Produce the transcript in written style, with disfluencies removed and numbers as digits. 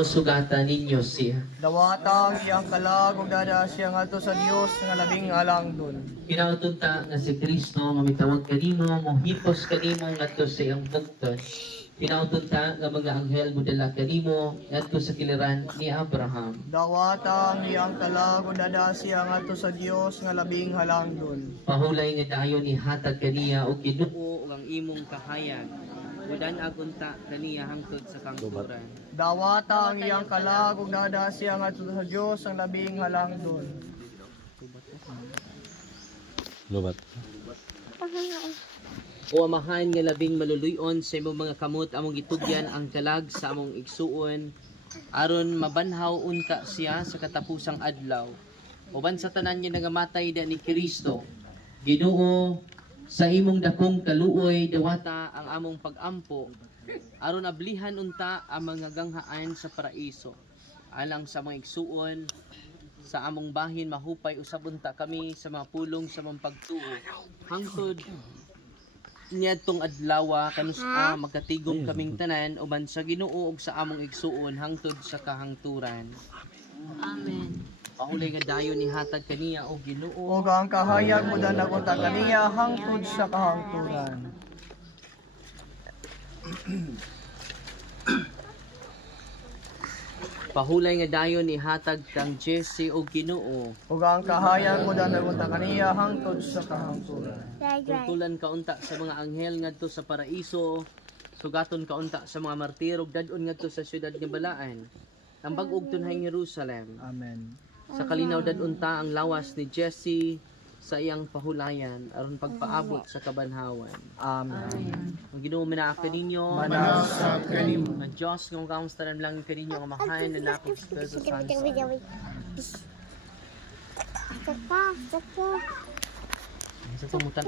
Ginoo sugatan ninyo siya. Dawata ang iyang kalag ug dada siya ngadto sa Dios nga labing halangdon. Pinautunta nga si Kristo mamitawag kanimo mohipos kanimo ngadto sa iyang bugtod. Pinautunta nga mga anghel modala kanimo ngadto sa kiliran ni Abraham. Dawata ang iyang kalag ug dada siya ngadto sa Dios nga labing halangdon. Pahulay nga dayon ni hatag kaniya og Ginoo ug ang imong kahayag. Udan agunta kaniya hangtod sa kangturan. Dawata ang iyang kalag ug dada siya ngadto sa Dios ang labing halangdon. Lubat. O amahan nga labing maluluyon sa imong mga kamot among gitugyan ang kalag sa among igsuon aron mabanhaw unta siya sa katapusang adlaw. Uban sa tanan niya nangamatay da ni Kristo. Ginoo, sa imong dakong kaluoy dawata ang among pag-ampo aron ablihan unta ang mga ganghaan sa paraiso. Alang sa mga igsuon sa among bahin mahupay usab unta kami sa mga pulong sa mga pagtuo. Hangtod niadtong adlaw kanus-a magkatigom kaming tanan uban sa Ginoo ug sa among igsuon hangtod sa kahangturan. Amen. Paulay nga dayon ni hatag kaniya o Ginoo. Ug ang kahayag mo dan nagunta kaniya hangtod sa kahangturan. Pahulay nga dayon ni hatag kang Jesse o Ginoo. Ug ang kahayag mo dan nagunta kaniya hangtod sa kahangturan. Tungtulan kaunta sa mga anghel ngadto sa paraiso. Sugaton kaunta sa mga martir ug dadon ngadto sa syudad nga balaan. Ang bag-og tunhay Jerusalem. Amen. Sa kalinaw dadunta ang lawas ni Jesse sa iyang pahulayan aron pagpaabot sa kabanhawan. Amen. Ang Ginoo minaka ninyo, Manasa kanimo. ang Diyos ng kamustaran lang kaninyo ang amahan na napag sa Santo. Sa tumutan